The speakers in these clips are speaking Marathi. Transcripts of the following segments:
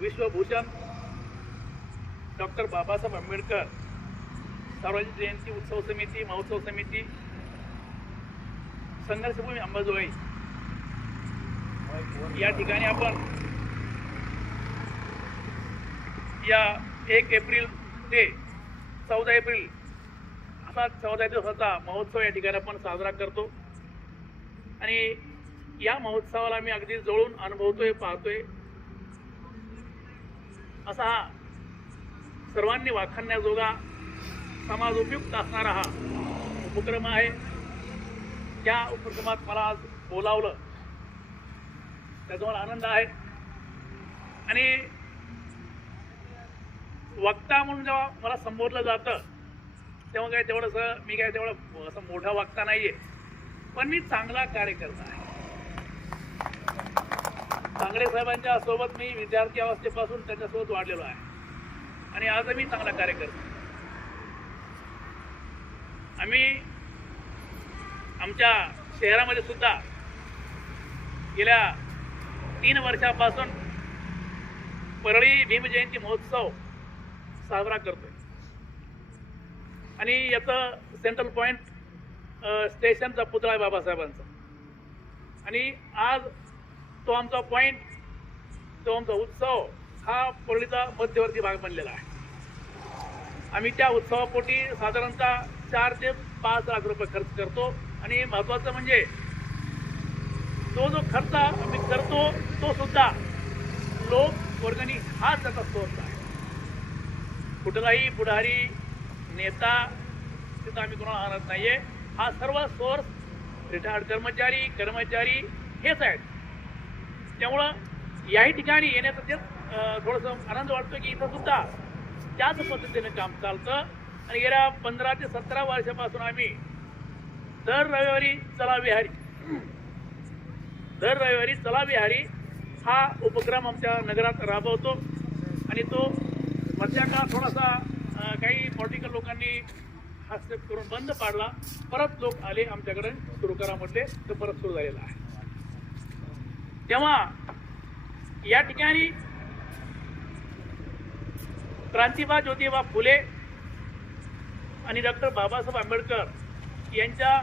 विश्वभूषण डॉक्टर बाबासाहेब आंबेडकर सार्वजनिक जयंती उत्सव समिती महोत्सव समिती संघर्षभूमी अंबाजोगाई या ठिकाणी आपण या 1 एप्रिल ते 14 एप्रिल असा 14 दिवसाचा महोत्सव या ठिकाणी आपण साजरा करतो आणि या महोत्सवाला मी अगदी जवळून अनुभवतोय, पाहतोय. असा हा सर्वांनी वाखाणण्याजोगा समाज उपयुक्त असणारा हा उपक्रम आहे. त्या उपक्रमात मला आज बोलावलं त्याचा मला आनंद आहे. आणि वक्ता म्हणून जेव्हा मला संबोधलं जातं तेव्हा काय तेवढंसं मी काय तेवढं असं मोठा वक्ता नाहीये, पण मी चांगला कार्यकर्ता आहे. कांगडे साहेबांच्या सोबत मी विद्यार्थी अवस्थेपासून त्यांच्यासोबत वाढलेलो आहे आणि आज मी चांगला कार्यकर्ता. आम्ही आमच्या शहरामध्ये सुद्धा गेल्या 3 वर्षापासून परळी भीमजयंती महोत्सव साजरा करतोय आणि याचं सेंट्रल पॉइंट स्टेशनचा पुतळा आहे बाबासाहेबांचा. आणि आज तो आमचा पॉइंट, तो आमचा उत्सव हा परळीचा मध्यवर्ती भाग बनलेला आहे. आम्ही त्या उत्सवापोटी साधारणतः 4 ते 5 लाख रुपये खर्च करतो. आणि महत्त्वाचं म्हणजे तो जो खर्च आम्ही करतो तो सुद्धा लोक वर्गणी हाच त्याचा सोर्स आहे. कुठलाही पुढारी नेता तिथं आम्ही कोणाला आणत नाहीये. हा सर्व सोर्स रिटायर्ड कर्मचारी हेच आहेत. त्यामुळं याही ठिकाणी येण्याचं ते थोडंसं आनंद वाटतो की इथं सुद्धा त्याच पद्धतीने काम चालतं. आणि गेल्या 15 ते 17 वर्षापासून आम्ही दर रविवारी चला विहारी हा उपक्रम आमच्या नगरात राबवतो. आणि तो मधल्या काळात थोडासा काही पॉलिटिकल लोकांनी हस्तक्षेप करून बंद पाडला. परत लोक आले आमच्याकडे सुरू करा म्हटले तर परत सुरू झालेला आहे. तेव्हा या ठिकाणी क्रांतिबा ज्योतिबा फुले आणि डॉक्टर बाबासाहेब आंबेडकर यांच्या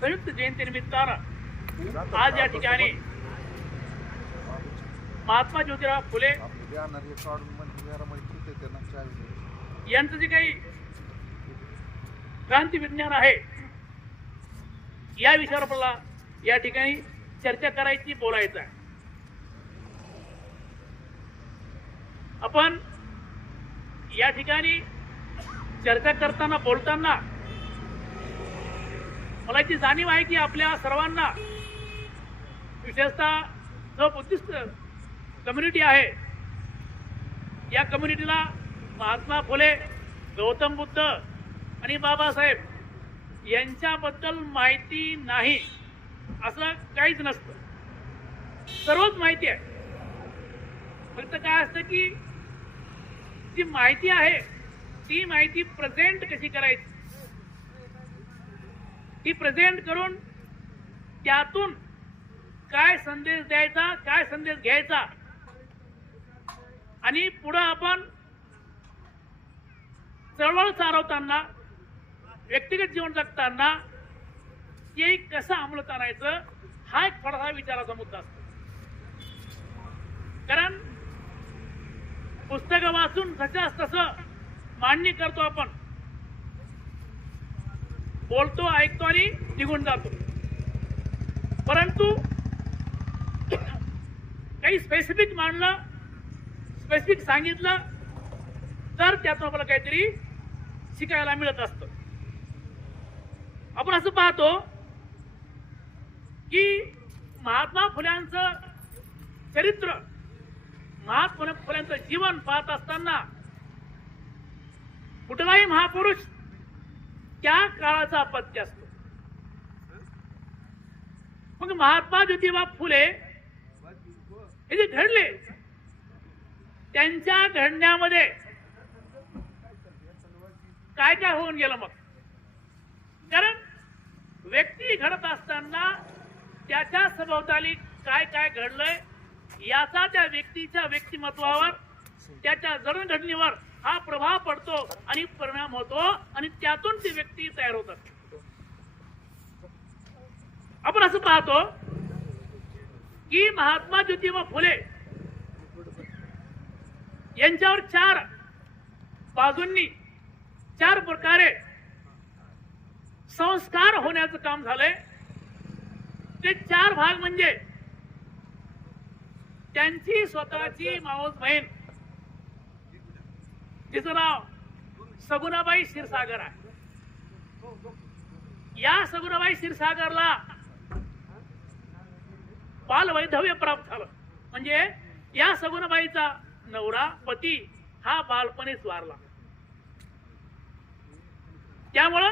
संयुक्त जयंतीनिमित्तानं आज या ठिकाणी महात्मा ज्योतिराव फुले यांचं जे काही क्रांती विज्ञान आहे या विषयावर आपल्याला या ठिकाणी चर्चा करायची, बोलायचं आहे. आपण या ठिकाणी चर्चा करताना बोलताना मला याची जाणीव आहे की आपल्या सर्वांना विशेषतः जो बुद्धिस्ट कम्युनिटी आहे या कम्युनिटीला महात्मा फुले, गौतम बुद्ध आणि बाबासाहेब यांच्याबद्दल माहिती नाही असं काहीच नसतं. सर्वच माहिती आहे. फक्त काय असतं की जी माहिती आहे ती माहिती प्रेझेंट कशी करायची, ती प्रेझेंट करून त्यातून काय संदेश द्यायचा, काय संदेश घ्यायचा आणि पुढं आपण चळवळ चालवताना, व्यक्तिगत जीवन जगताना ते कसं अंमलात आणायचं हा एक थोडासा विचाराचा मुद्दा असतो. कारण पुस्तकं वाचून जशास तसं मांडणी करतो आपण, बोलतो, ऐकतो आणि निघून जातो. परंतु काही स्पेसिफिक मांडलं, स्पेसिफिक सांगितलं तर त्यातून आपल्याला काहीतरी शिकायला मिळत असतं. आपण असं पाहतो की महात्मा फुल्यांचं चरित्र, महात्मा फुल्यांचं जीवन पाहत असताना कुठलाही महापुरुष त्या काळाचा अपत्य असतो. मग महात्मा ज्योतिबा फुले हे जे घडले त्यांच्या घडण्यामध्ये काय काय होऊन गेलं. मग कारण व्यक्ती घडत असताना त्याच्या सभोवताली काय काय घडलंय याचा त्या व्यक्तीच्या व्यक्तिमत्वावर, त्याच्या जडणघडणीवर हा प्रभाव पडतो आणि परिणाम होतो आणि त्यातून ती व्यक्ती तयार होतात. आपण असं पाहतो की महात्मा ज्योतिबा फुले यांच्यावर 4 बाजूंनी 4 प्रकारे संस्कार होण्याचं काम झालंय. ते 4 भाग म्हणजे त्यांची स्वतःची मावस बहीण, तिचं नाव सगुणाबाई क्षीरसागर आहे. या सगुणाबाई क्षीरसागरला बालवैधव्य प्राप्त झालं. म्हणजे या सगुणाबाईचा नवरा पती हा बालपणीच वारला. त्यामुळं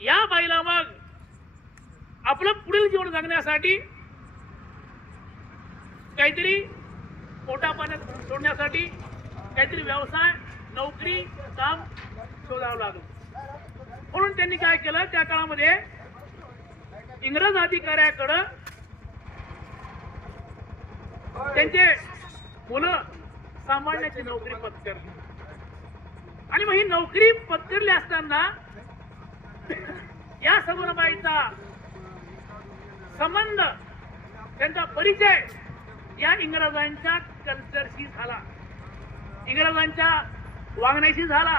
या बाईला मग आपलं पुढील जीवन जगण्यासाठी काहीतरी पोटा पाण्यात सोडण्यासाठी काहीतरी व्यवसाय, नोकरी, काम शोधावं लागलं. म्हणून त्यांनी काय केलं, त्या काळामध्ये इंग्रज अधिकाऱ्याकडं त्यांचे मुलं सांभाळण्याची नोकरी पत्करली. आणि मग ही नोकरी पत्करली असताना या सगुणाबाईचा संबंध, त्यांचा परिचय या इंग्रजांच्या कल्चरशी झाला, इंग्रजांच्या वागण्याशी झाला,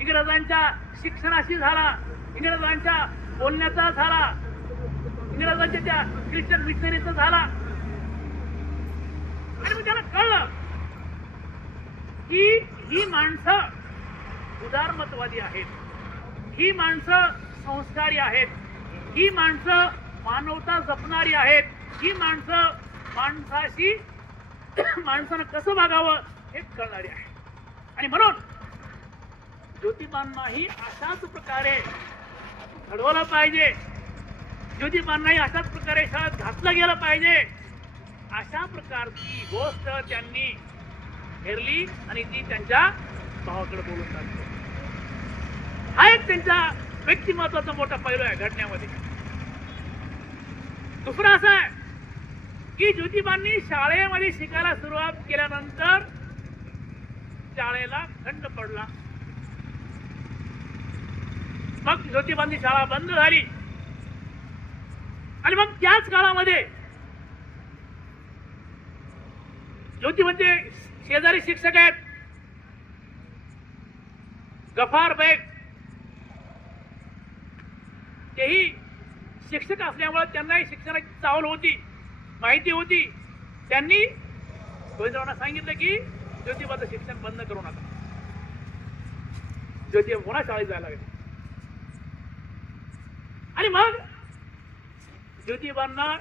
इंग्रजांच्या शिक्षणाशी झाला, इंग्रजांच्या बोलण्याचा झाला, इंग्रजांच्या त्या ख्रिश्चन मिशनरीचा झाला. आणि मग त्याला कळलं की ही माणसं उदारमतवादी आहेत, ही माणसं संस्कारी आहेत, ही माणसं मानवता जपणारी आहेत, ही माणसं माणसानं कसं वागावं हे कळणारी आहे. आणि म्हणून ज्योतिबांनाही अशाच प्रकारे घडवलं पाहिजे, ज्योतिबांनाही अशाच प्रकारे शाळेत घातलं गेलं पाहिजे. अशा प्रकारची गोष्ट त्यांनी हेरली आणि ती त्यांच्या भावाकडे बोलून टाकली. हा एक त्यांचा व्यक्तिमत्वाचा मोठा पैलू आहे घटनेमध्ये. दुसरा असा आहे की ज्योतिबांनी शाळेमध्ये शिकायला सुरुवात केल्यानंतर शाळेला खंड पडला. मग ज्योतिबांची शाळा बंद झाली. आणि मग त्याच काळामध्ये ज्योतिबांचे शेजारी शिक्षक आहेत गफार बेग, तेही शिक्षक असल्यामुळे त्यांनाही शिक्षणाची चावल होती, माहिती होती. त्यांनी गोविंदरावांना सांगितलं की ज्योतिबाचं शिक्षण बंद करू नका. ज्योतिबा पुन्हा शाळेत जायला लागले. आणि मग ज्योतिबांना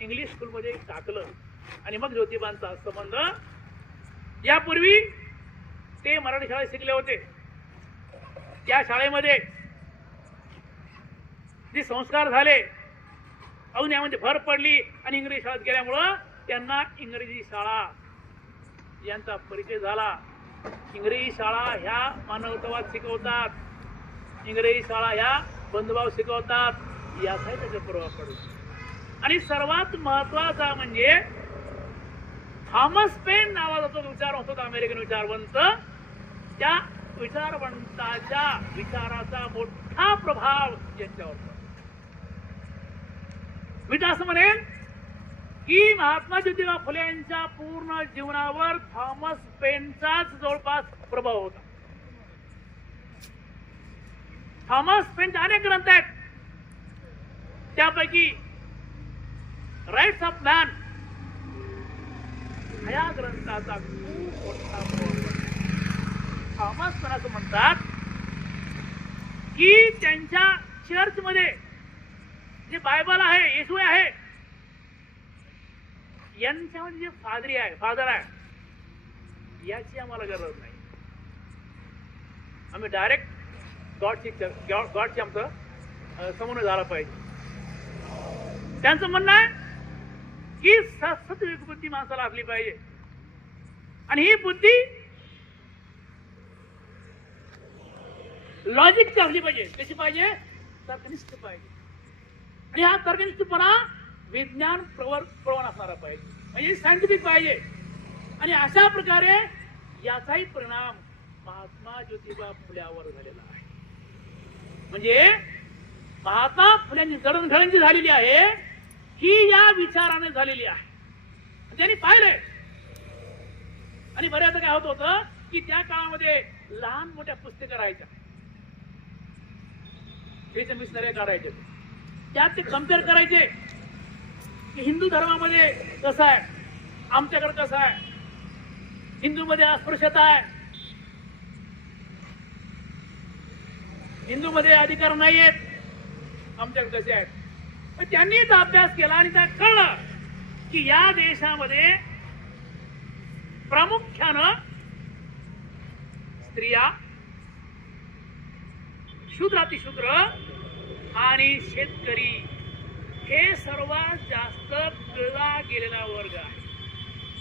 इंग्लिश स्कूलमध्ये टाकलं. आणि मग ज्योतिबांचा संबंध, यापूर्वी ते मराठी शाळेत शिकले होते, त्या शाळेमध्ये जे संस्कार झाले, अजून यामध्ये भर पडली आणि इंग्रजी शाळेत गेल्यामुळं त्यांना इंग्रजी शाळा यांचा परिचय झाला. इंग्रजी शाळा ह्या मानवतावाद शिकवतात, इंग्रजी शाळा ह्या बंधुभाव शिकवतात, याचाही त्याचा प्रभाव पडला. आणि सर्वात महत्वाचा म्हणजे थॉमस पेन नावाचा जो विचारवंत होता, अमेरिकन विचारवंत, त्या विचारवंताच्या विचाराचा मोठा प्रभाव यांच्यावर. मी तर असं म्हणेन की महात्मा ज्योतिबा फुले यांच्या पूर्ण जीवनावर थॉमस पेनचाच जवळपास प्रभाव होता. थॉमस पेनचे अनेक ग्रंथ आहेत, त्यापैकी राईट्स ऑफ मॅन या ग्रंथाचा खूप मोठा प्रभाव. थॉमस पेन असं म्हणतात की त्यांच्या चर्चमध्ये जे बायबल आहे, येशू आहे, यांच्यामध्ये जे फादर आहे, याची आम्हाला गरज नाही. आम्ही डायरेक्ट गॉडची आमचं समन्वय झाला पाहिजे. त्यांचं म्हणणं आहे की सत्विक बुद्धी माणसाला असली पाहिजे. आणि ही बुद्धी लॉजिकची असली पाहिजे. कशी पाहिजे? तर्कनिष्ठ पाहिजे. आणि हा तर्कनिष्ठपणा विज्ञान प्रवण असणारा पाहिजे, म्हणजे सायंटिफिक पाहिजे. आणि अशा प्रकारे याचाही परिणाम महात्मा ज्योतिबा फुल्यावर झालेला आहे. म्हणजे महात्मा फुल्यांची जडणघडण जी झालेली आहे ही या विचाराने झालेली आहे. त्यांनी पाहिलंय. आणि बऱ्याचदा काय होत होतं की त्या काळामध्ये लहान मोठ्या पुस्तकं राहायच्या, मिशनरी काढायचे, त्यात ते कम्पेअर करायचे की हिंदू धर्मामध्ये कसं आहे, आमच्याकडे कसं आहे, हिंदूमध्ये अस्पृश्यता आहे, हिंदूमध्ये अधिकार नाही आहेत, आमच्याकडे कसे आहेत. पण त्यांनीच अभ्यास केला आणि त्या कळलं की या देशामध्ये प्रामुख्यानं स्त्रिया, शूद्रातिशूद्र आणि शेतकरी हे सर्वात जास्त पिळला गेलेला वर्ग आहे.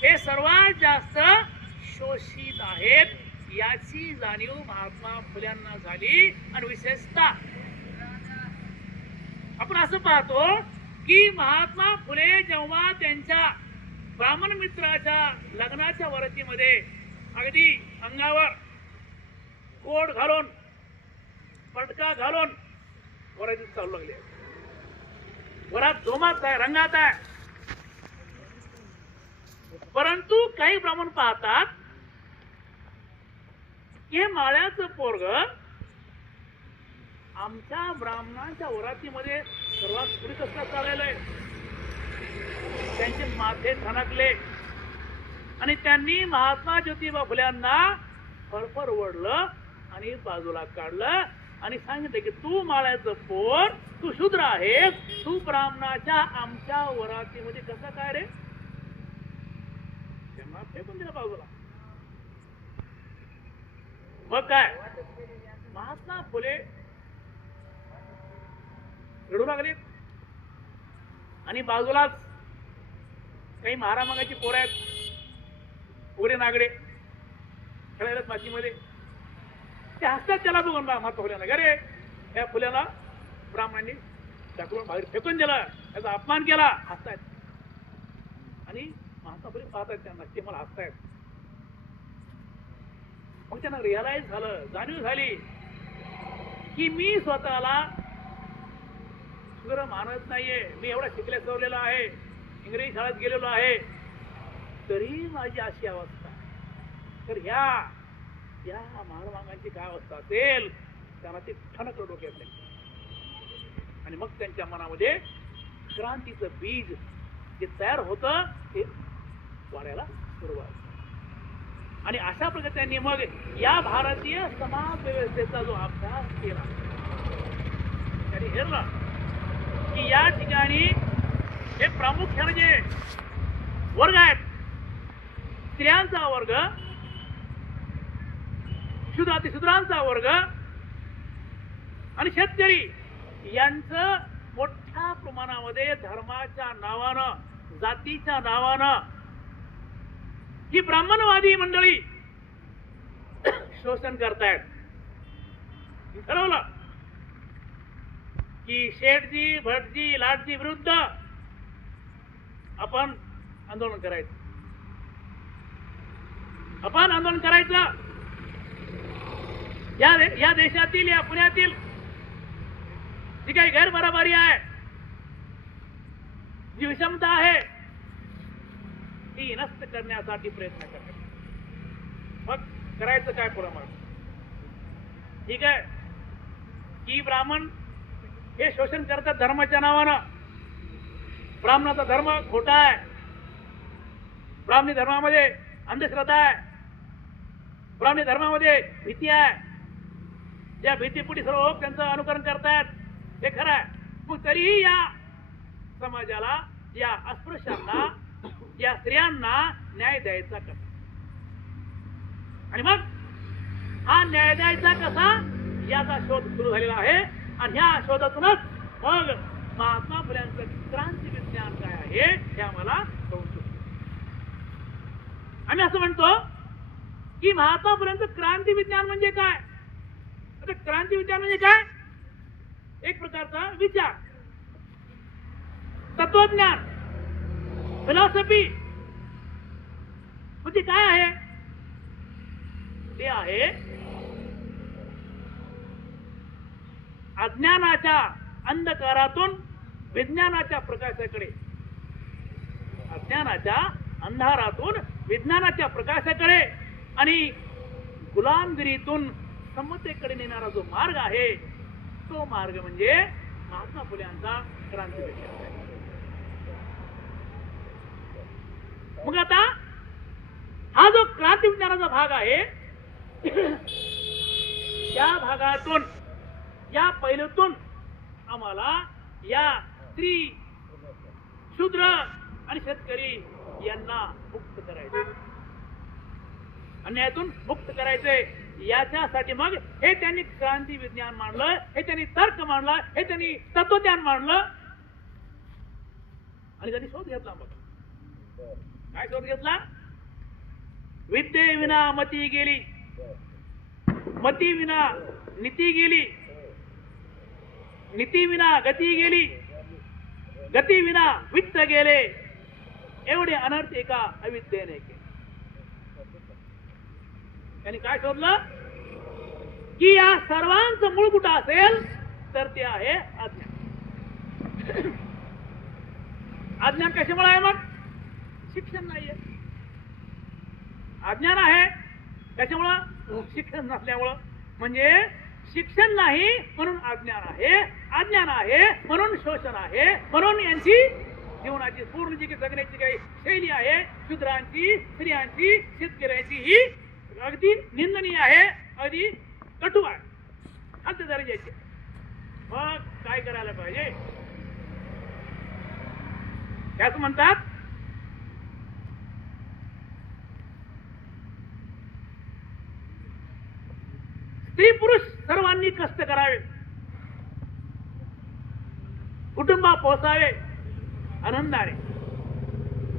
हे सर्वात जास्त शोषित आहेत याची जाणीव महात्मा फुल्यांना झाली. आणि विशेषतः आपण असं पाहतो की महात्मा फुले जेव्हा त्यांच्या ब्राह्मण मित्राच्या लग्नाच्या वरातीमध्ये अगदी अंगावर कोट घालून पटका घालून वरातीत चालू लागले, वरात जोमात आहे, रंगात आहे. परंतु काही ब्राह्मण पाहतात हे माळ्याचं पोरग आमच्या ब्राह्मणांच्या वरातीमध्ये सर्वात पुढे कसं चाललेलं आहे. त्यांचे माथे ठणकले आणि त्यांनी महात्मा ज्योतिबा फुल्यांना फरफर ओढलं आणि बाजूला काढलं आणि सांगितलं की तू माळ्याचं पोर, तू शूद्र आहेस, तू ब्राह्मणाच्या आमच्या वरातीमध्ये कसं काय रे. त्यांना फेकून दिलं बाजूला. मग काय महात्मा फुले रडू लागले आणि बाजूलाच काही महारामागाची पोरं आहेत, उघडे नागडे खेळायला मातीमध्ये. ते हसतात त्याला बघून महात्मा फुल्याला. अरे या फुल्याला ब्राह्मणांनी ढकलून बाहेर फेकून दिला, त्याचा अपमान केला. हसतायत आणि महात्मा फुले पाहतायत त्यांना, ते मला हसतायत. मग त्यांना रिअलाइज झालं, जाणीव झाली की मी स्वतःला शूद्र मानत नाहीये. मी एवढा शिकल्या सवरलेला आहे, इंग्रजी शाळेत गेलेलो आहे, तरी माझी अशी अवस्था. तर ह्या महारामांची काय अवस्था असेल, त्यांना ते ठणकलं डोक्यातले. आणि मग त्यांच्या मनामध्ये क्रांतीचं बीज जे तयार होतं ते वाढायला सुरुवात. आणि अशा प्रकारे त्यांनी मग या भारतीय समाज व्यवस्थेचा जो अभ्यास केला, त्यांनी हेरलं की या ठिकाणी हे प्रामुख्याने जे वर्ग आहेत, स्त्रियांचा वर्ग, शूद्रातिशूद्रांचा वर्ग आणि शेतकरी यांचं मोठ्या प्रमाणामध्ये धर्माच्या नावानं, जातीच्या नावानं ही ब्राह्मणवादी मंडळी शोषण करतायत. ठरवलं की शेठजी, भटजी, लाटजी विरुद्ध आपण आंदोलन करायचं. आपण आंदोलन करायचं. या देशातील, या पुण्यातील जी काही गैरबराबरी आहे, जी विषमता आहे, ती नष्ट करण्यासाठी प्रयत्न करायचा. मग करायचं काय पुढं? मग ठीक आहे की ब्राह्मण हे शोषण करतात धर्माच्या नावानं. ब्राह्मणाचा धर्म खोटा आहे, ब्राह्मणी धर्मामध्ये अंधश्रद्धा आहे, ब्राह्मणी धर्मामध्ये भीती आहे. त्या भीतीपुढे सर्व लोक त्यांचं अनुकरण करतात, हे खरं आहे. मग तरीही या समाजाला, या अस्पृश्यांना, या स्त्रियांना न्याय द्यायचा कसा? आणि मग हा न्याय द्यायचा कसा याचा शोध सुरू झालेला आहे. आणि ह्या शोधातूनच मग महात्मा फुल्यांचं क्रांती विज्ञान काय आहे हे आम्हाला कळू शकतो. आम्ही असं म्हणतो की महात्मा फुल्यांचं क्रांती विज्ञान म्हणजे काय? आता क्रांती विज्ञान म्हणजे काय? एक प्रकारचा विचार. तत्वज्ञान, फिलॉसॉफी म्हणजे काय आहे? ते आहे अज्ञानाच्या अंधकारातून विज्ञानाच्या प्रकाशाकडे, अज्ञानाच्या अंधारातून विज्ञानाच्या प्रकाशाकडे आणि गुलामगिरीतून समतेकडे नेणारा जो मार्ग आहे तो मार्ग म्हणजे महात्मा फुले यांचा क्रांती विचार आहे. मग आता हा जो क्रांती विचाराचा भाग आहे या भागातून, या पैलूतून आम्हाला या स्त्री, शूद्र आणि शेतकरी यांना मुक्त करायचे, अन्यायातून मुक्त करायचे. याच्यासाठी मग हे त्यांनी क्रांती विज्ञान मांडलं, हे त्यांनी तर्क मांडला, हे त्यांनी तत्वज्ञान मांडलं आणि त्यांनी शोध घेतला. मग काय शोध घेतला? विद्येविना मती गेली, मती विना नीती गेली, नीती विना गती गेली, गती विना वित्त गेले, एवढे अनर्थ एका अविद्येने केले. त्यांनी काय शोधलं की या सर्वांचं मूळ कुठं असेल तर ते आहे अज्ञान. अज्ञान कशामुळे आहे? मग शिक्षण नाहीये. अज्ञान आहे त्याच्यामुळं, शिक्षण नसल्यामुळं. म्हणजे शिक्षण नाही म्हणून अज्ञान आहे, अज्ञान आहे म्हणून शोषण आहे, म्हणून यांची जीवनाची पूर्ण जी जगण्याची काही शैली आहे शूद्रांची, स्त्रियांची, शेतकऱ्यांची ही अगदी निंदनीय आहे, अगदी कटू आहे, अंत दर्जाची. मग काय करायला पाहिजे? त्याच म्हणतात स्त्री पुरुष सर्वांनी कष्ट करावे, कुटुंबा पोहोचावे आनंदाने,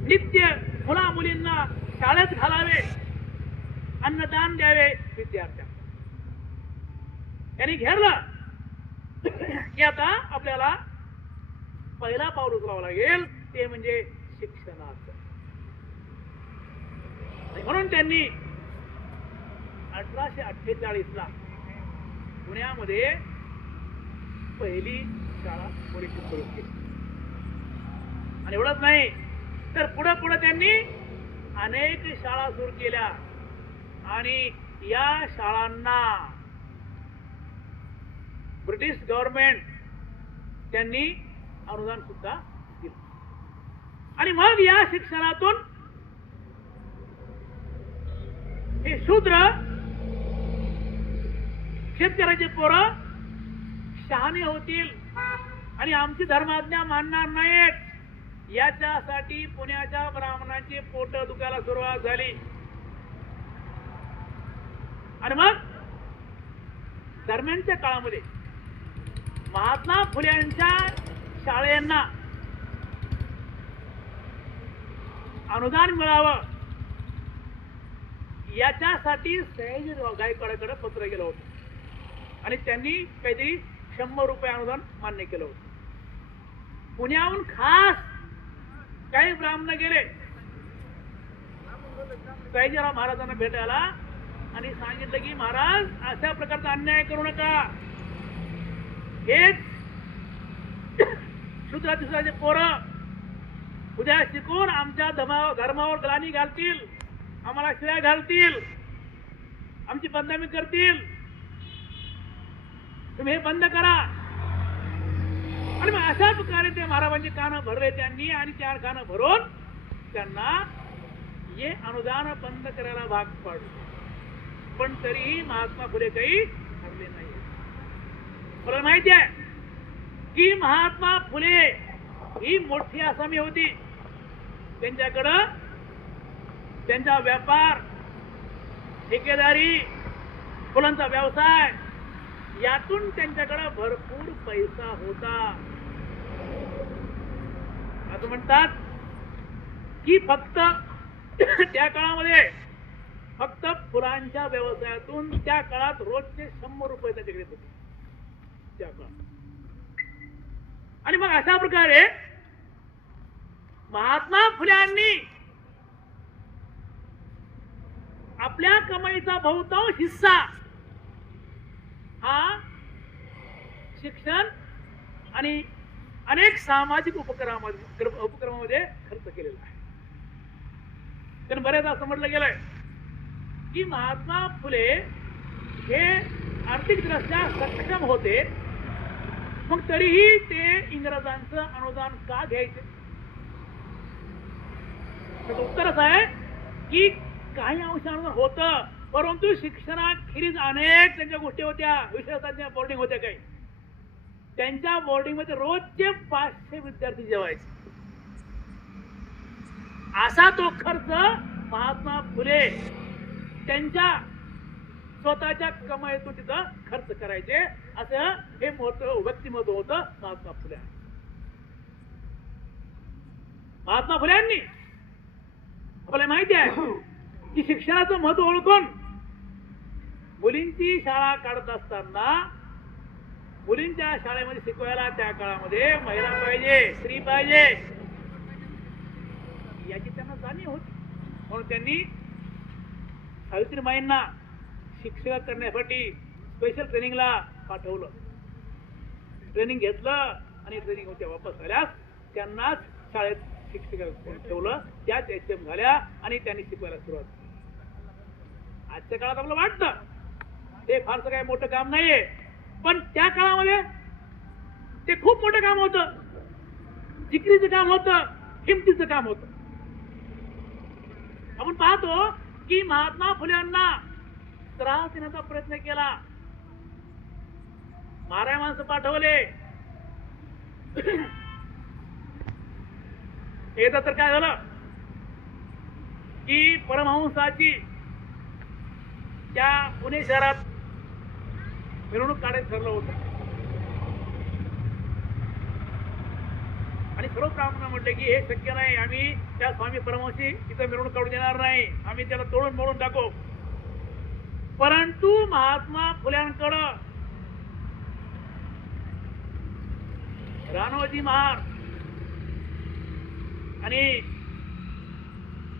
नित्य मुला मुलींना शाळेत घालावे, अन्नदान द्यावे विद्यार्थ्यांना. त्यांनी घेरलं की आता आपल्याला पहिला पाऊल उचलावं लागेल, ते म्हणजे शिक्षणाचं. म्हणून त्यांनी 1848 ला पुण्यामध्ये पहिली शाळा मुलींची सुरू केली. आणि एवढंच नाही तर पुढे पुढे त्यांनी अनेक शाळा सुरू केल्या आणि या शाळांना ब्रिटिश गव्हर्नमेंट त्यांनी अनुदान सुद्धा दिलं. आणि मग या शिक्षणातून हे शूद्र शेतकऱ्याचे पोरं शहाणे होतील आणि आमची धर्माज्ञा मानणार नाहीत, याच्यासाठी पुण्याच्या ब्राह्मणांची पोट दुखायला सुरुवात झाली. आणि मग दरम्यानच्या काळामध्ये महात्मा फुले यांच्या शाळेंना अनुदान मिळावं याच्यासाठी सयाजीराव गायकवाडांकडे पत्र गेलं होतं आणि त्यांनी काहीतरी 100 रुपये अनुदान मान्य केलं होतं. पुण्याहून खास काही ब्राह्मण गेले सयाजीराव महाराजांना भेटायला आणि सांगितलं की महाराज अशा प्रकारचा अन्याय करू नका, हेच शूद्राचे पोरं उद्या शिकून आमच्या धर्मावर ग्लानी घालतील, आम्हाला शिव्या घालतील, आमची बदनामी करतील, तुम्ही हे बंद करा. आणि मग अशा प्रकारे ते महाराजांची कानं भरले त्यांनी आणि चार कानं भरून त्यांना हे अनुदान बंद करायला भाग पाडले. पण तरीही महात्मा फुले काही ठरले नाही. मला माहिती आहे की महात्मा फुले ही मोठी आसामी होती, त्यांच्याकडं त्यांचा व्यापार, ठेकेदारी, फुलांचा व्यवसाय, यातून त्यांच्याकडे भरपूर पैसा होता. असं म्हणतात की फक्त त्या काळामध्ये फक्त फुलांच्या व्यवसायातून त्या काळात रोजचे 100 रुपये त्याच्याकडे होते त्या काळात. आणि मग अशा प्रकारे महात्मा फुल्यांनी आपल्या कमाईचा बहुतांश हिस्सा हा शिक्षण आणि अनेक सामाजिक उपक्रमामध्ये खर्च केलेला आहे. कारण बरेचदा असं म्हटलं गेलंय की महात्मा फुले हे आर्थिकदृष्ट्या सक्षम होते, मग तरीही ते इंग्रजांचं अनुदान का घ्यायचे? त्याचं उत्तर असं आहे की काही अंश अनुदान होतं, परंतु शिक्षणाखेरीज अनेक त्यांच्या गोष्टी होत्या. विशेषतः बोर्डिंग होत्या काही. त्यांच्या बोर्डिंग मध्ये रोजचे 500 विद्यार्थी जेवायचे. असा तो खर्च महात्मा फुले त्यांच्या स्वतःच्या कमाईतून तिथं खर्च करायचे. असं हे मोठं व्यक्तिमत्व होतं महात्मा फुले. महात्मा फुल्यांनी आपल्याला माहिती आहे की शिक्षणाचं महत्व ओळखून मुलींची शाळा काढत असताना मुलींच्या शाळेमध्ये शिकवायला त्या काळामध्ये महिला पाहिजे, स्त्री पाहिजे याची त्यांना जाणीव होती. म्हणून त्यांनी सावित्रीबाईंना शिक्षक करण्यासाठी स्पेशल ट्रेनिंगला पाठवलं. ट्रेनिंग घेतलं आणि ट्रेनिंग होत्या वापस आल्यास त्यांनाच शाळेत शिक्षिका ठेवलं. त्याच एचएम झाल्या आणि त्यांनी शिकवायला सुरुवात केली. आजच्या काळात आपल्याला वाटतं ते फारसं काही मोठं काम नाहीये, पण त्या काळामध्ये ते खूप मोठं काम होतं. जिकरीचं काम होतं, हिमतीचं काम होतं. आपण पाहतो की महात्मा फुल्यांना त्रास देण्याचा प्रयत्न केला. माराय माणसं पाठवले. एकदा तर काय झालं की परमहंसाची त्या पुणे शहरात मिरवणूक काढायचं ठरलं होतं आणि सर्व ब्राह्मणांना म्हटले की हे शक्य नाही, आम्ही त्या स्वामी परमहंशी इथं मिरवणूक काढू देणार नाही, आम्ही त्याला तोडून मोडून टाकू. परंतु महात्मा फुल्यांकडं रानोजी महार आणि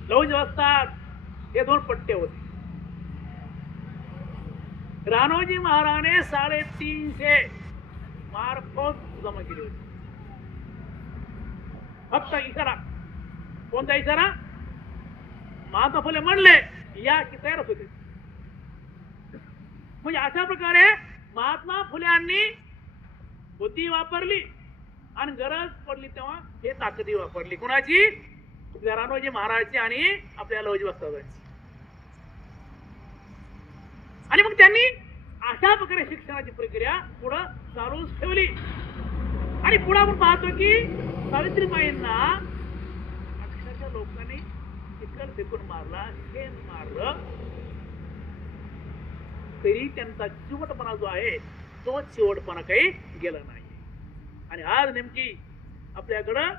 लौज वस्ताद हे 2 पट्टे होते. रानोजी महाराने 350 मारफत जमा केली होती. फक्त इशारा. कोणता इशारा? महात्मा फुले म्हणले या की तयारच होते. म्हणजे अशा प्रकारे महात्मा फुल्यांनी बुद्धी वापरली आणि गरज पडली तेव्हा हे ताकदी वापरली. कुणाची? रानोजी महाराजची आणि आपल्या लौजी वस्तादाची. आणि मग त्यांनी अशा प्रकारे शिक्षणाची प्रक्रिया पुढे चालूच ठेवली. आणि पुढे आपण पाहतो की सावित्रीबाईंना अक्षरशः लोकांनी चिखल फेकून मारला, शेण मारलं, तरी त्यांचा चिवटपणा जो आहे तो चिवटपणा काही गेला नाही. आणि आज नेमकी आपल्याकडं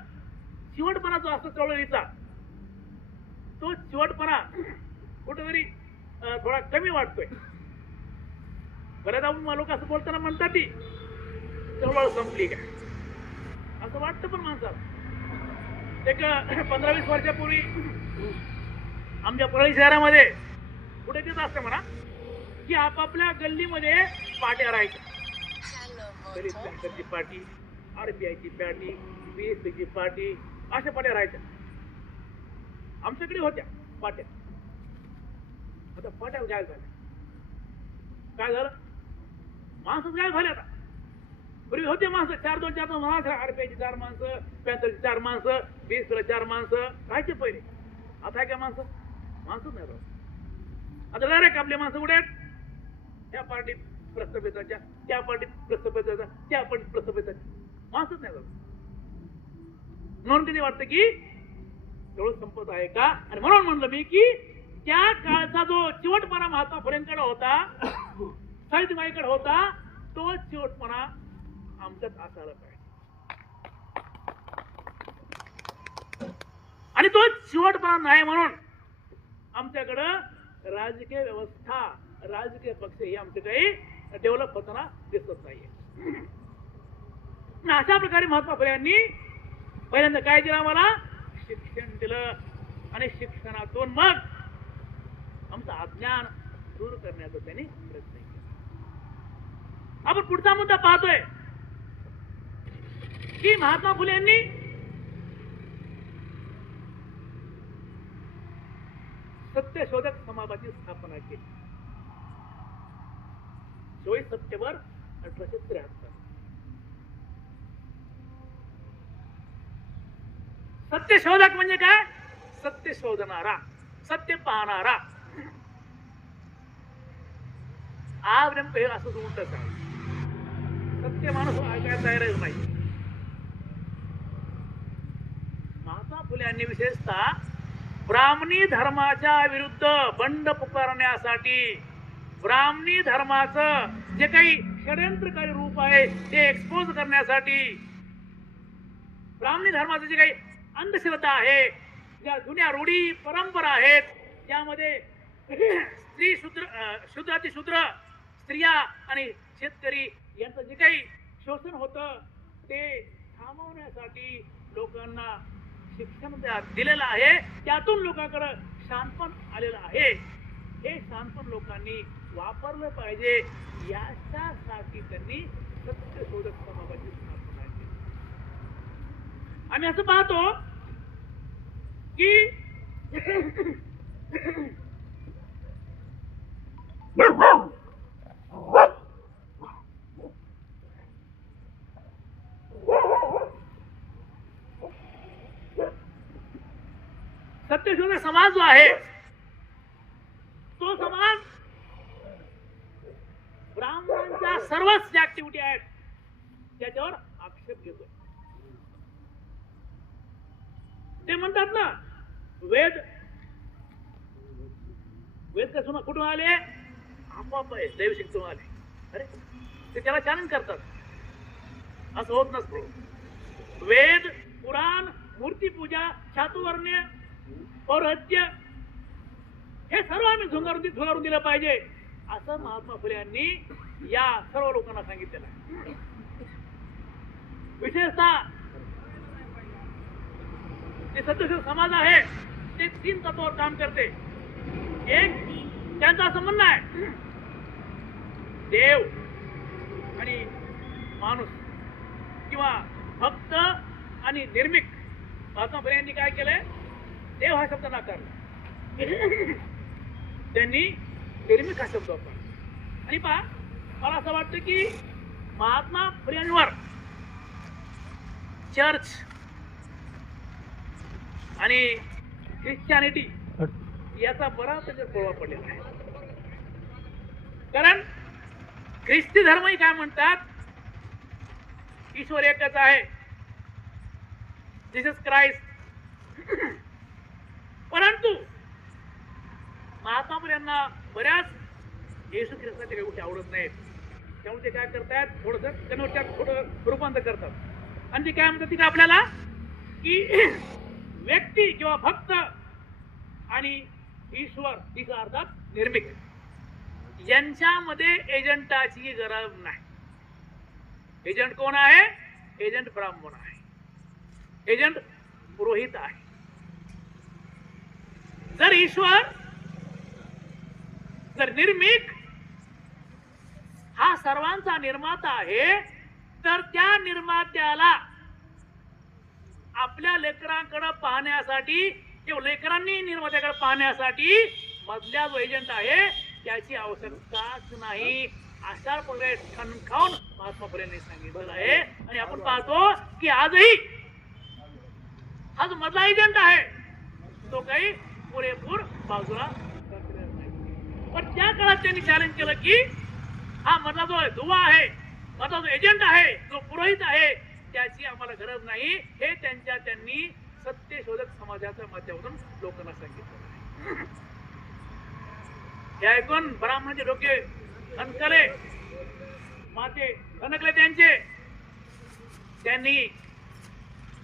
चिवटपणा जो असतो चळवळीचा, तो चिवटपणा कुठेतरी थोडा कमी वाटतोय. बऱ्याचदा आपण लोक असं बोलताना म्हणतात ती चळवळ संपली काय असं वाटतं. पण माणसाला एक 15-20 वर्षापूर्वी आमच्या परळी शहरामध्ये कुठे देत असते म्हणा की आपापल्या गल्लीमध्ये पाट्या राहायच्या. दलित बँकेची पार्टी, RBIची पार्टी, BSPची पार्टी, अशा पाट्या राहायच्या. आमच्याकडे होत्या पाट्या. आता पाट्या गायब झाल्या. काय झालं? माणसंच गायब झाले. आता पूर्वी होते माणसं 4-2 माणसं, RBIची 4 माणसं, 75ची 4 माणसं, BSPला 4 माणसं राहायचे पहिले. आता आहे का माणसं? माणसंच नाही राहत. आता डायरेक्ट आपले माणसं कुठे आहेत? त्या पार्टीत प्रस्थापिताच्या, त्या पार्टीत प्रस्थापिताच्या, त्या पार्टीत प्रस्थापिताच्या. माणसंच नाही राहत. म्हणून कधी वाटतं की तेवढं संपत आहे का? आणि म्हणून म्हणलं मी की त्या काळचा जो चिवटपणा महात्मा फुलेंकडे होता, सावित्रीबाईंकडे होता, तो चिवटपणा आमच्यात असायला पाहिजे. आणि तो चिवटपणा नाही म्हणून आमच्याकडं राजकीय व्यवस्था, राजकीय पक्ष हे आमचे काही डेव्हलप होताना दिसत नाहीये. अशा प्रकारे महात्मा फुले यांनी पहिल्यांदा काय दिलं आम्हाला? शिक्षण दिलं आणि शिक्षणातून मग आमचं अज्ञान दूर करण्याचा त्यांनी प्रयत्न केला. आपण पुढचा मुद्दा पाहतोय की महात्मा फुले यांनी सत्यशोधक समाजाची स्थापना केली 24 सप्टेंबर 1873. सत्यशोधक म्हणजे काय? सत्य शोधणारा, सत्य पाहणारा. आज नेमकं हे असंच उलटच आहे. सत्य माणूस ऐकायला तयारच नाही. महात्मा फुले यांनी विशेषतः ब्राह्मणी धर्माच्या विरुद्ध बंड पुकारण्यासाठी ब्राह्मणी धर्माचं जे काही षड्यंत्रकारी रूप आहे ते एक्सपोज करण्यासाठी, ब्राह्मणी धर्माचं जे काही अंधश्रद्धा आहे, ज्या जुन्या रूढी परंपरा आहेत, ज्यामध्ये स्त्री शूद्रातिशूद्र स्त्रिया आणि शेतकरी यांचं जे काही शोषण होतं ते थांबवण्यासाठी लोकांना शिक्षण दिलेलं आहे. त्यातून लोकांकडे शहाणपण आलेलं आहे. हे शहाणपण लोकांनी वापरलं पाहिजे याच्यासाठी त्यांनी सत्यशोधक समाजाची स्थापना केली. आम्ही असं पाहतो की सत्यशोधक समाज जो आहे तो समाज ब्राह्मणांच्या सर्वच ज्या ऍक्टिव्हिटी आहेत त्याच्यावर आक्षेप घेतो. ते म्हणतात ना, वेद कसं कुठून आले? आपोआप दैव शिक्षण आले. अरे ते त्याला चॅलेंज करतात. असं होत नसते. वेद, पुराण, मूर्तीपूजा, चातुर्वर्ण्य, पौरहत्य हे सर्व आम्ही झुगारून दिलं पाहिजे असं महात्मा फुले यांनी या सर्व लोकांना सांगितलेलं आहे. विशेषतः जे सत्यशोधक समाज आहे ते 3 तत्वावर काम करते. एक, त्यांचं असं म्हणणं आहे देव आणि माणूस किंवा भक्त आणि निर्मिक. महात्मा फुले यांनी काय केलंय? देव हा शब्द नाकारला, त्यांनी निर्मिक हा शब्द वापरला. आणि पहा, मला असं वाटतं की महात्मा फुलेंवर चर्च आणि ख्रिश्चॅनिटी याचा बराच प्रभाव पडलेला आहे. कारण ख्रिस्ती धर्मही काय म्हणतात? ईश्वर एकच आहे, जीसस क्राइस्ट. परंतु महात्मा फुले यांना बऱ्याच येशू ख्रिस्ताच्या काही गोष्टी आवडत नाहीत. त्यामुळे ते काय करतात? थोडं रूपांतर करतात आणि ते काय म्हणतात की आपल्याला की व्यक्ती किंवा भक्त आणि ईश्वर तिचा अर्थात निर्मिक यांच्यामध्ये एजंटाची गरज नाही. एजंट कोण आहे? एजंट ब्राह्मण आहे, एजंट पुरोहित आहे. जर ईश्वर, जर निर्मिक हा सर्वांचा निर्माता आहे तर त्या निर्मात्याला आपल्या लेकरांकडे पाहण्यासाठी किंवा लेकरांनी निर्मात्याकडे पाहण्यासाठी मधल्या जो एजंट आहे त्याची आवश्यकताच नाही. अशा प्रकारे ठणकावून महात्मा फुलेंनी सांगितलेलं आहे. आणि आपण पाहतो की आजही हा जो मधला एजंट आहे तो काही पुरेपूर बाजूला नाही. पण त्या काळात त्यांनी चॅलेंज केलं की हा मधला जो दुवा आहे, मधला जो एजंट आहे, जो पुरोहित आहे त्याची आम्हाला गरज नाही. हे त्यांनी सत्यशोधक समाजाच्या माध्यमातून लोकांना सांगितलं. हे ऐकून ब्राह्मणाचे डोके खणकले, माथे खणकले त्यांनी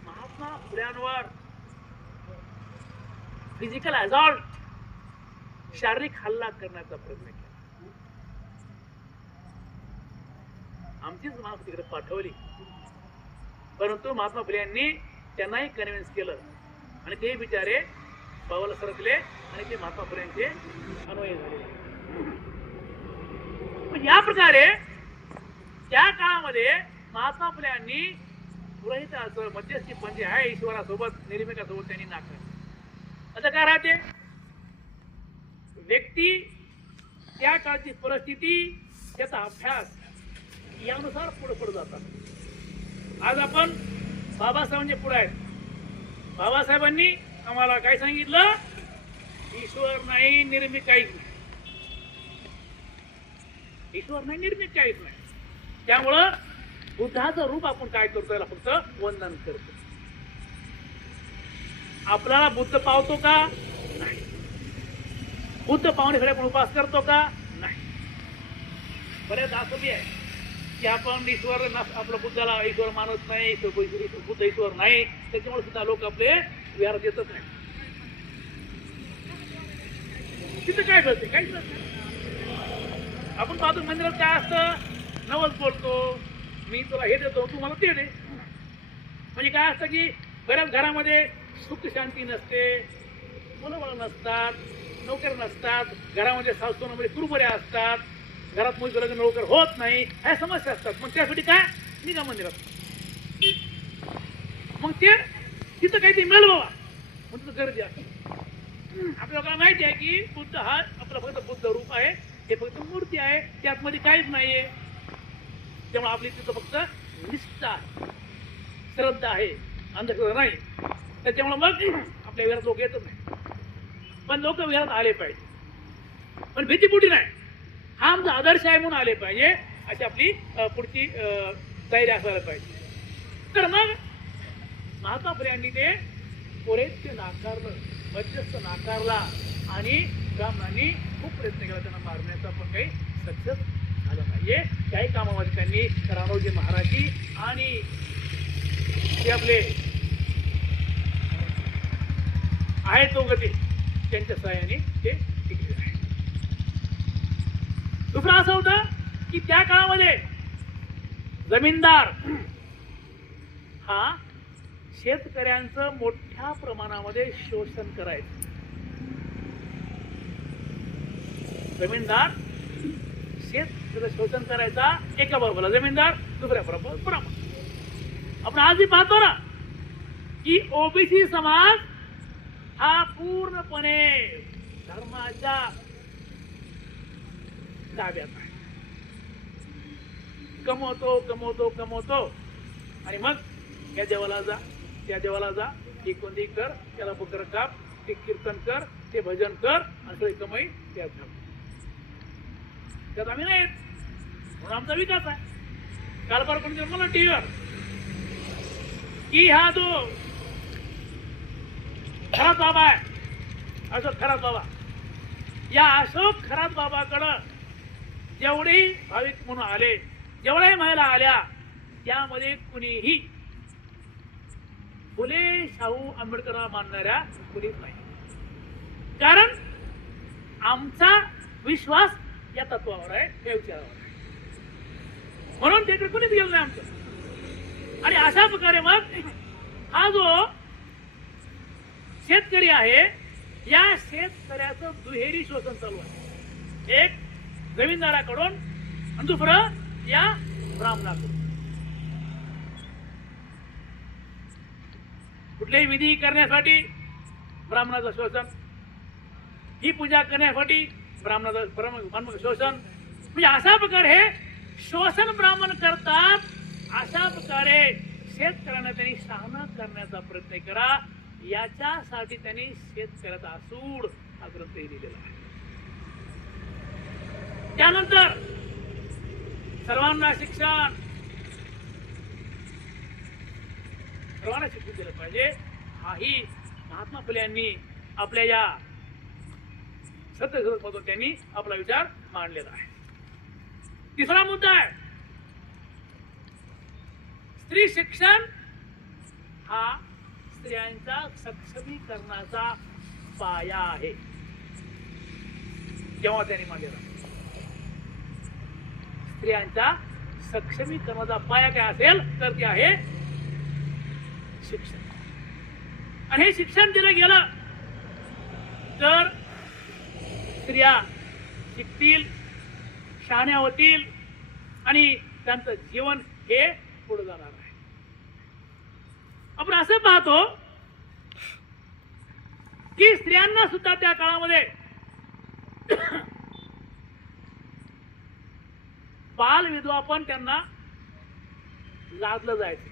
महात्मा फुल्यांवर फिजिकल असॉल्ट, शारीरिक हल्ला करण्याचा प्रयत्न केला. आमचीच माणसं तिकडे पाठवली, परंतु महात्मा फुले यांनी त्यांनाही कन्व्हिन्स केलं आणि ते बिचारे पावाला सरकले आणि ते महात्मा फुलेंचे अनुयायी झाले. या प्रकारे त्या काळामध्ये महात्मा फुल्यांनी पुरोहिताचं मध्यस्थी म्हणजे आहे ईश्वरासोबत निर्मिकासोबत त्यांनी नाकारलं. आता काय राहते, व्यक्ती त्या काळची परिस्थिती त्याचा अभ्यास यानुसार पुढे पुढे जातात. आज आपण बाबासाहेबांच्या पुढे आहेत. बाबासाहेबांनी आम्हाला काय सांगितलं, ईश्वर नाही निर्मित काहीच नाही, ईश्वर नाही निर्मित काहीच नाही. त्यामुळं बुद्धाचं रूप आपण काय करतो, याला फक्त वंदन करतो. आपल्याला बुद्ध पावतो का नाही, बुद्ध पावण्यासाठी आपण उपास करतो का नाही. बरेच असं बी आहे की आपण ईश्वर आपलं बुद्धाला ईश्वर मानत नाही, बुद्ध ईश्वर नाही, त्याच्यामुळे सुद्धा लोक आपले विहारात येतच नाही. तिथं काय करते, काहीच नाही. आपण पाहतो मंदिरात काय असतं, नवस बोलतो, मी तुला हे देतो, तू मला ते दे. म्हणजे काय असतं की बऱ्याच घरामध्ये सुख शांती नसते, मुलं बाळ नसतात, नोकर नसतात, घरामध्ये सासूमध्ये कुरबुऱ्या असतात, घरात मुलीचं लग्न लवकर होत नाही, ह्या समस्या असतात. मग त्यासाठी काय, निघा मंदिरात. मग ते तिथं काहीतरी मिळेल बाबा, मग तुझं गरज आहे. आपल्याला माहिती आहे की बुद्ध हा आपला फक्त बुद्ध रूप आहे, हे फक्त मूर्ती आहे, त्यात मध्ये काहीच नाहीये. त्यामुळे आपली तिथं फक्त निष्ठा आहे, श्रद्धा आहे, अंधश्रद्धा नाही. त्याच्यामुळे मग आपल्या विहारात लोक येतच नाही. पण लोक विहारात आले पाहिजे, पण भीतीपुटी नाही, हा आमचा आदर्श आहे म्हणून आले पाहिजे, अशी आपली पुढची तयारी असायला पाहिजे. तर मग महात्मा फुल्यांनी ते पुरेच नाकारलं, मध्यस्थ नाकारला आणि ब्राह्मणांनी खूप प्रयत्न केला त्यांना मारण्याचा, पण काही सक्सेस झालं पाहिजे. काही कामामध्ये त्यांनी रामोजी महाराजी आणि ते आपले आहेत दोघे त्यांच्या सहाय्याने ते टिकले आहे. दुसरं असं होतं की त्या काळामध्ये जमीनदार हा शेतकऱ्यांचं मोठ्या प्रमाणामध्ये शोषण करायचं. जमीनदार शेत शोषण करायचा, एका बरोबर जमीनदार, दुसऱ्या बरोबर ब्राह्मण. आपण आजही पाहतो ना की ओबीसी समाज हा पूर्णपणे धर्माच्या ताब्यात आहे. कमवतो कमवतो कमवतो आणि मग या देवाला जा, त्या देवाला जा, ही कोणती कर, त्याला बकर काप, ते कीर्तन कर, ते भजन कर, आणि सगळी कमाई त्यात घाल. त्यात आम्ही नाही म्हणून आमचा विकास आहे. काल परवा कोणी मला टीव्हीवर की हा जो खरात बाबा आहे, अशोक खरात बाबा, या अशोक खरात बाबाकडं जेवढे भाविक म्हणून आले, जेवढ्या महिला आल्या, त्यामध्ये कुणीही फुले शाहू आंबेडकरला मानणाऱ्या कुणीच नाही. कारण आमचा विश्वास या तत्वावर आहे, या विचारावर आहे, म्हणून तिकडे कुणीच गेलं नाही आमचं. आणि अशा प्रकारे मग हा जो शेतकरी आहे, या शेतकऱ्याचं दुहेरी शोषण चालू आहे. एक जमीनदाराकडून आणि दुसरं या ब्राह्मणाकडून. कुठलेही विधी करण्यासाठी ब्राह्मणाचं शोषण, ही पूजा करण्यासाठी ब्राह्मणाचं शोषण. म्हणजे अशा प्रकारे हे शोषण ब्राह्मण करतात. अशा प्रकारे शेतकऱ्यांना त्यांनी शहाणा करण्याचा प्रयत्न करा, याच्यासाठी त्यांनी शेतकऱ्याचा असूड हा ग्रंथही लिहिलेला आहे. त्यानंतर सर्वांना शिक्षण, सर्वांना शिक्षण दिलं पाहिजे, हाही महात्मा फुले यांनी आपल्या या सत्यशोधमधून त्यांनी आपला विचार मांडलेला आहे. तिसरा मुद्दा आहे स्त्री शिक्षण. हा स्त्रियांचा सक्षमीकरणाचा पाया आहे. जेव्हा त्यांनी मांडलेला स्त्रियांचा सक्षमीकरणाचा पाया काय असेल तर ते आहे शिक्षण. आणि हे शिक्षण दिलं गेलं तर स्त्रिया शिकतील, शहाण्या होतील आणि त्यांचं जीवन हे पुढे जाणार आहे. आपण असं पाहतो की स्त्रियांना सुद्धा त्या काळामध्ये बाल विधवा पण त्यांना लादलं जायचं,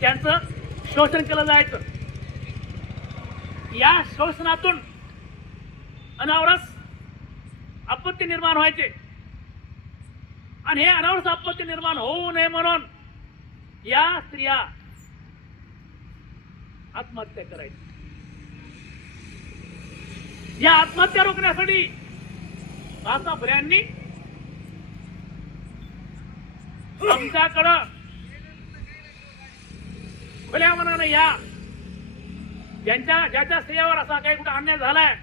त्यांचं शोषण केलं जायचं. या शोषणातून अनावरस अपत्य निर्माण व्हायचे आणि हे अनावरस अपत्य निर्माण होऊ नये म्हणून या स्त्रिया आत्महत्या करायची. या आत्महत्या रोखण्यासाठी महात्मा फुल्यांनी आमच्याकडं खुल्या मनानं या ज्याच्या स्त्रियावर असा काही कुठं अन्याय झालाय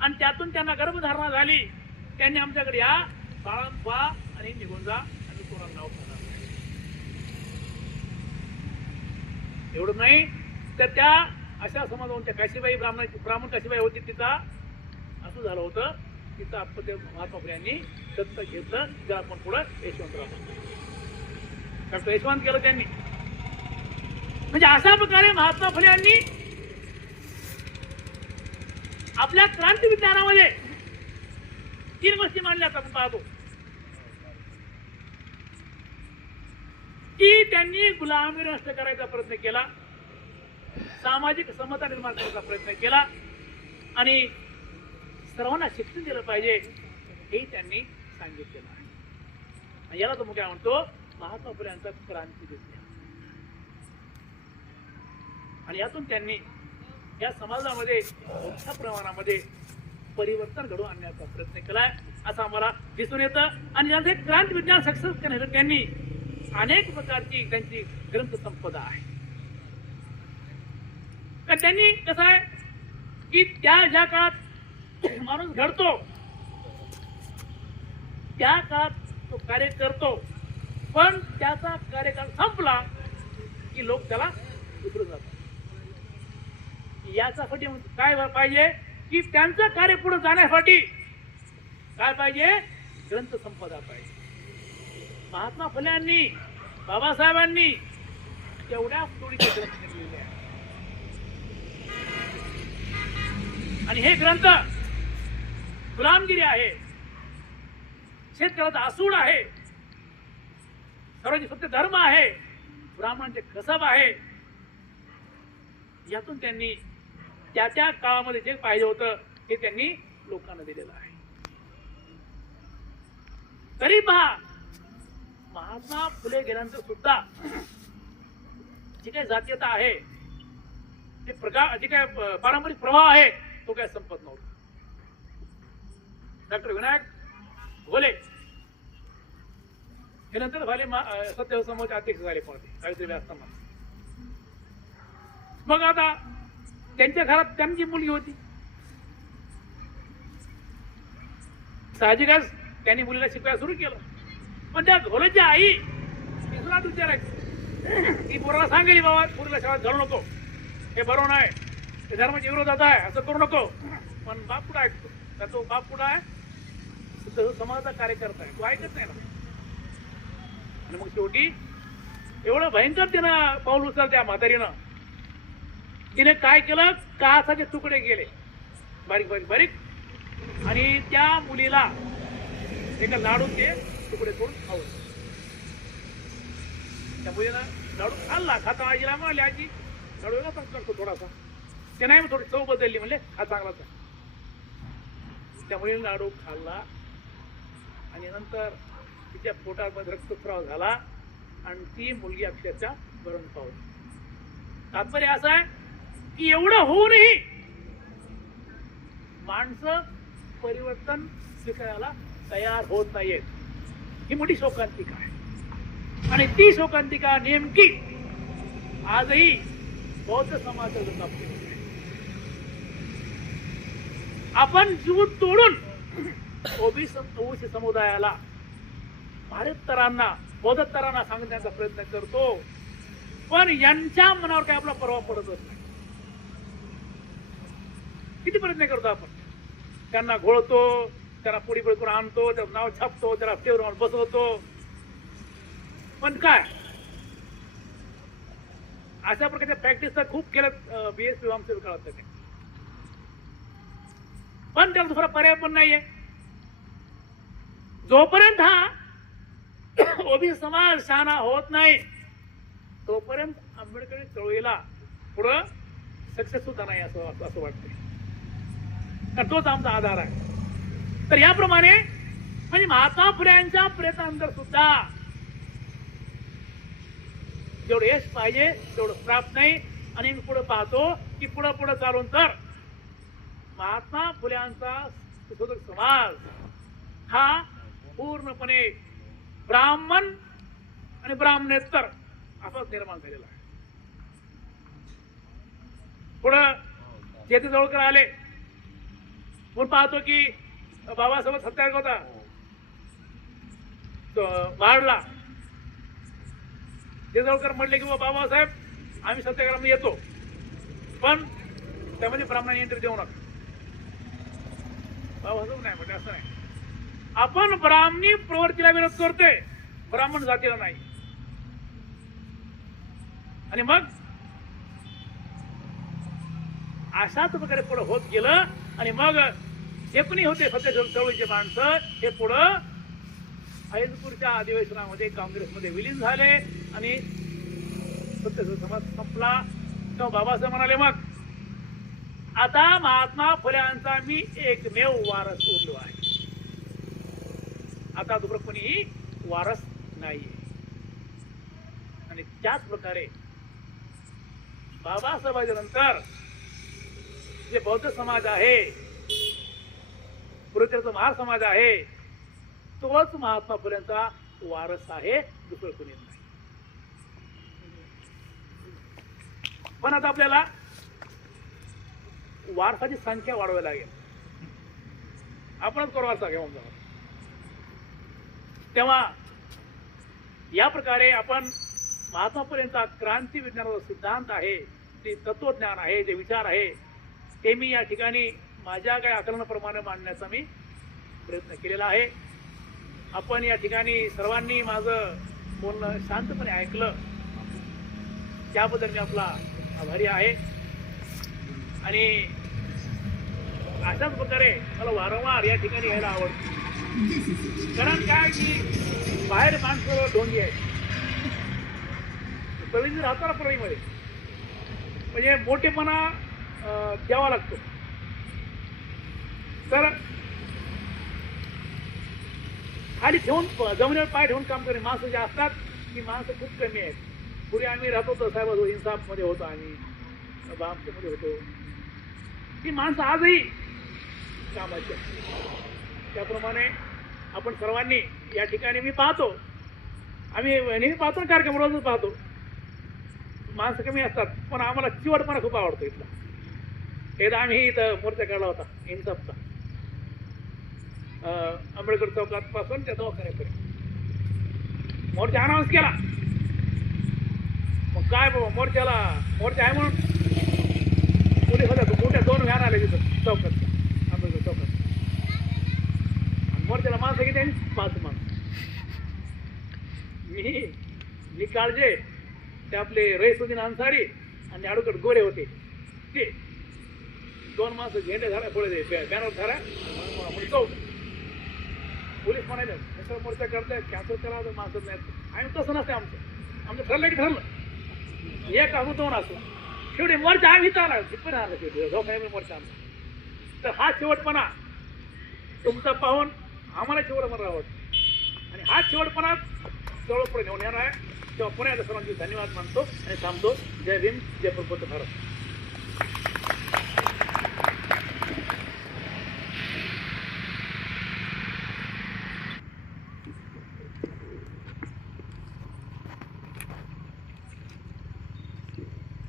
आणि त्यातून त्यांना गर्भधारणा झाली, त्यांनी आमच्याकडे या, बाळांत व्हा आणि निघून जा आणि कोणाला नाव करणार. एवढं नाही तर त्या अशा समाजाहून त्या काशीबाई ब्राह्मण काशीबाई होती, तिचा असं झालं होतं, तिचं अपत्य महात्मा फुल्यांनी दत्तक घेतलं, तिला आपण पुढं यशवंतराव डॉक्टर यशवंत केलं त्यांनी. म्हणजे अशा प्रकारे महात्मा फुल्यांनी आपल्या क्रांती विज्ञानामध्ये 3 गोष्टी मांडल्यात. आपण पाहतो की त्यांनी गुलामी नष्ट करायचा प्रयत्न केला, सामाजिक समता निर्माण करायचा प्रयत्न केला आणि सर्वांना शिक्षण दिलं पाहिजे हे त्यांनी सांगितलेलं आहे. याला तो काय म्हणतो, महात्मा फुल्यांचा क्रांती विज्ञान. आणि यातून त्यांनी या समाजामध्ये मोठ्या प्रमाणामध्ये परिवर्तन घडवून आणण्याचा प्रयत्न केलाय असं आम्हाला दिसून येतं. आणि त्यांचे क्रांती विज्ञान सक्सेस करण्यासाठी त्यांनी अनेक प्रकारची त्यांची ग्रंथ संपदा आहे. तर त्यांनी कसं आहे की ज्या काळात माणूस घडतो त्या काळात तो कार्य करतो, पण त्याचा कार्यकाळ संपला की लोक त्याला विसरून जातात. याच्यासाठी काय पाहिजे की त्यांचं कार्य पुढे जाण्यासाठी काय पाहिजे, ग्रंथ संपदा पाहिजे. महात्मा फुल्यांनी, बाबासाहेबांनी तेवढ्या तोडीचे ग्रंथ लिहिले आहे आणि हे ग्रंथ गुलामगिरी आहे, शेतकऱ्याचा असूड आहे, सर्वांचे सत्य धर्म आहे, ब्राह्मणांचे कसब आहे. यातून त्यांनी त्या काळामध्ये जे पाहिजे होतं ते त्यांनी लोकांना दिलेलं आहे. तरी पहा, महात्मा फुले गेल्यानंतर सुद्धा जी काही जातीयता आहे, जे काय पारंपरिक प्रवाह आहे तो काय संपत नव्हता. डॉक्टर विनायक घोले हे नंतर झाले सत्य समूहाचे अध्यक्ष झाले, पण काहीतरी असताना. मग आता त्यांच्या घरात त्यांची मुलगी होती, साहजिकच त्यांनी मुलीला शिकवायला सुरू केलं. पण त्या घोलेची आई तिला विचारायची, ती पोराला सांगेली बाबा मुलीला शाळेत घालू नको, हे बरोबर नाही, ते धर्माच्या विरोधात आहे, असं करू नको. पण बाप कुठं ऐकतो, तर तो बाप कुठं आहे, समाजाचा कार्यकर्ता आहे, तो ऐकत नाही ना. आणि मग शेवटी एवढं भयंकर तिनं पाऊल उचल त्या म्हातारीनं, तिने काय केलं, कासाचे तुकडे गेले बारीक बारीक बारीक आणि त्या मुलीला एका लाडून ते तुकडे करून खावलं. त्या मुलीनं लाडू खाल्ला, खाता आजीला म्हणले, आजी लाडू वेगळा करतो थोडासा, ते नाही, थोडी चव बदलली, म्हणले हा चांगलाच आहे. त्या मुलीने लाडू खाल्ला आणि नंतर तिच्या पोटामध्ये रक्तस्राव झाला आणि ती मुलगी अक्षरशः मरण पावली. तात्पर्य असं आहे की एवढं होऊनही माणसं परिवर्तन स्वीकारायला तयार होत नाहीयेत. ही मोठी शोकांतिका आहे आणि ती शोकांतिका नेमकी आजही बौद्ध समाजाचा आहे. आपण जीव तोडून ओबीसी समुदायाला, भारतीयरांना, बौद्धतरांना सांगण्याचा प्रयत्न करतो, पण यांच्या मनावर काय आपला प्रभाव पडतच नाही. किती प्रयत्न करतो आपण, त्यांना घोळतो, त्याला पुढे पुढे करून आणतो, त्याचं नाव छापतो, त्याला टेबलवर बसवतो, पण काय अशा प्रकारच्या प्रॅक्टिस तर खूप केलं बीएसपी आमच्या काळात, पण त्याला दुसरा पर्याय पण नाहीये. जोपर्यंत हा ओबीसी समाज शहाणा होत नाही तोपर्यंत आंबेडकरी चळवळीला पुढं सक्सेस सुद्धा नाही असं वाटतंय. तर तोच आमचा आधार आहे. तर याप्रमाणे म्हणजे महात्मा फुल्यांच्या प्रयत्नानंतर सुद्धा जेवढं यश पाहिजे तेवढं प्राप्त नाही. आणि मी पुढे पाहतो की पुढे चालून तर महात्मा फुल्यांचा सुशोधक समाज हा पूर्णपणे ब्राह्मण आणि ब्राह्मणेतर असाच निर्माण झालेला आहे. पुढं जेथे जवळकर आले म्हणून पाहतो की बाबासाहेब सत्याग्रह होता वाढला. जे जवळकर म्हटले की बाबासाहेब आम्ही सत्याग्रहामध्ये येतो, पण त्यामध्ये ब्राह्मणांनी एंट्री देऊ नका. बाबासाहेब नाही म्हटले, असं नाही, आपण ब्राह्मणी प्रवृत्तीला विरोध करतोय, ब्राह्मण जातीला नाही. आणि मग अशाच प्रकारे पुढे होत गेलं. आणि मग जे कोणी होते सत्याग्रह चळवळीचे माणसं हे पुढं फैजपूरच्या अधिवेशनामध्ये काँग्रेसमध्ये विलीन झाले आणि सत्याग्रह समाज संपला. तेव्हा बाबासाहेब म्हणाले मग आता महात्मा फुल्यांचा मी एकमेव वारस उरलो आहे, आता दुसरं कोणी वारस नाहीये. आणि त्याच प्रकारे बाबासाहेबांच्या नंतर जे बौद्ध समाज आहे, पुरोहितांचा महार समाज आहे, तोच महात्मा फुल्यांचा वारस आहे, दुसरं कोणी नाही. पण आता आपल्याला वारसाची संख्या वाढवावी लागेल. आपणच करू वारसा घेऊन जाऊ. तेव्हा या प्रकारे आपण महात्मा फुलेंचा क्रांती विज्ञानाचा सिद्धांत आहे, ते तत्वज्ञान आहे, जे विचार आहे, ते मी या ठिकाणी माझ्या काही आकलनाप्रमाणे मांडण्याचा मी प्रयत्न केलेला आहे. आपण या ठिकाणी सर्वांनी माझं बोलणं शांतपणे ऐकलं, त्याबद्दल मी आपला आभारी आहे. आणि अशाच प्रकारे मला वारंवार या ठिकाणी यायला आवडतं. कारण काय की बाहेर माणसं ढोंगी आहे, प्रवीण राहतो ना प्रवीणमध्ये, म्हणजे मोठेपणा द्यावा लागतो. तर खाली ठेवून जमिनीवर पाय ठेवून काम करणे माणसं जे असतात ती माणसं खूप कमी आहेत. पुढे आम्ही राहतो तर साहेब इन्साफमध्ये होतो, आम्ही बाममध्ये होतो, ती माणसं आजही कामाची. त्याप्रमाणे आपण सर्वांनी या ठिकाणी मी पाहतो, आम्ही नेहमी पाहतो ना, कार्यक्रम रोजच पाहतो, माणसं कमी असतात, पण आम्हाला चिवटपणा खूप आवडतो इथला. एकदा आम्ही इथं मोर्चा काढला होता इन्साफचा, आंबेडकर चौकात पासून त्या दवाखान्यापर्यंत मोर्चा अनाऊन्स केला. मग काय बाबा मोर्चा आहे म्हणून पोलीस होत्या, मोठ्या 2 व्हॅन आले तिथं चौकात, आंबेडकर चौकात. मोर्चाला माणसं किती 5 माणसं. मी काळजे ते आपले रईसुद्दीन अन्सारी आणि ॲडव्होकेट गोरे होते, ते 2 माणसं झेंडे झाला, थोडे बॅनर झाला, चौक. पोलीस म्हणाले सर मोर्चा करताय, कॅन्सल करा, माणसं नाही. आम्ही तसं नसतं, आमचं ठरलं की ठरलं, एक असो 2 असो, शेवटी मोर्चा आम्ही आला, पण आला शेवटी धोका मोर्चा आमचा. तर हा शेवटपणा तुमचा पाहून आम्हाला शेवटपणा आवडतो, आणि हा शेवटपणा जवळ पुढे घेऊन येणार आहे. तेव्हा पुन्हा एकदा सर्वांचे धन्यवाद मानतो आणि थांबतो. जय भीम, जय प्रबुद्ध भारत.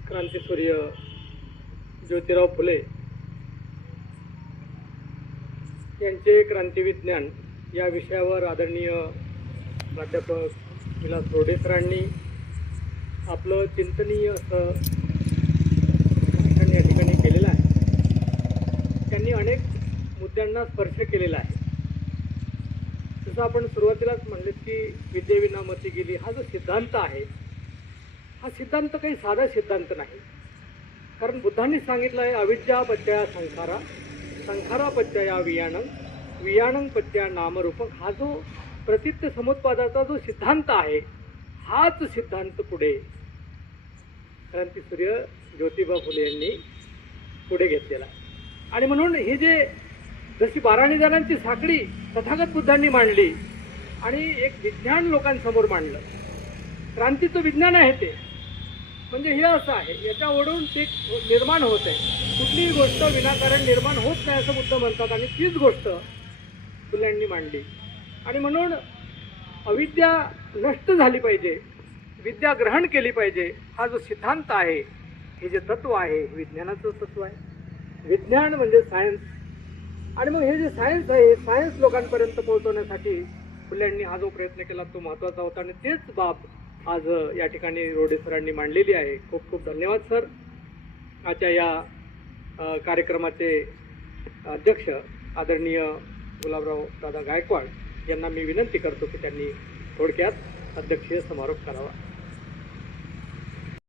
क्रांतीसूर्य ज्योतिराव फुले यांचे क्रांतिविज्ञान या विषयावर आदरणीय प्राध्यापक विलास रोडे सरांनी आपलं चिंतनीय असं भाषण या ठिकाणी केलेलं आहे. त्यांनी अनेक मुद्द्यांना स्पर्श केलेला आहे. जसं आपण सुरुवातीलाच म्हणले की विद्येविना मती गेली, हा जो सिद्धांत आहे हा सिद्धांत काही साधा सिद्धांत नाही. कारण बुद्धांनी सांगितलं आहे अविद्या पत्या संखारा, संखारा पत्या वियाणं, वियाणं पत्या नामरूपक. हा जो प्रतित्य समुत्पादाचा जो सिद्धांत आहे हाच सिद्धांत पुढे क्रांतीसूर्य ज्योतिबा फुले यांनी पुढे घेतलेला आहे. आणि म्हणून हे जे जशी 12 निदानांची साखळी तथागत बुद्धांनी मांडली आणि एक विज्ञान लोकांसमोर मांडलं. क्रांतीचं विज्ञान आहे ते, म्हणजे हे असं आहे, याच्या ओढून ते निर्माण होत आहे. कुठलीही गोष्ट विनाकारण निर्माण होत नाही असं बुद्ध म्हणतात आणि तीच गोष्ट फुल्यांनी मांडली. आणि म्हणून अविद्या नष्ट झाली पाहिजे, विद्या ग्रहण केली पाहिजे, हा जो सिद्धांत आहे, हे जे तत्व आहे विज्ञानाचं तत्व आहे. विज्ञान म्हणजे सायन्स. आणि मग हे जे सायन्स आहे हे सायन्स लोकांपर्यंत पोहोचवण्यासाठी फुल्यांनी हा जो प्रयत्न केला तो महत्त्वाचा होता. आणि तेच बाब आज या ठिकाणी रोडे सरांनी मांडलेली आहे. खूप खूप धन्यवाद सर. आजच्या या कार्यक्रमाचे अध्यक्ष आदरणीय गुलाबराव दादा गायकवाड यांना मी विनंती करतो की त्यांनी थोडक्यात अध्यक्षीय समारोप करावा.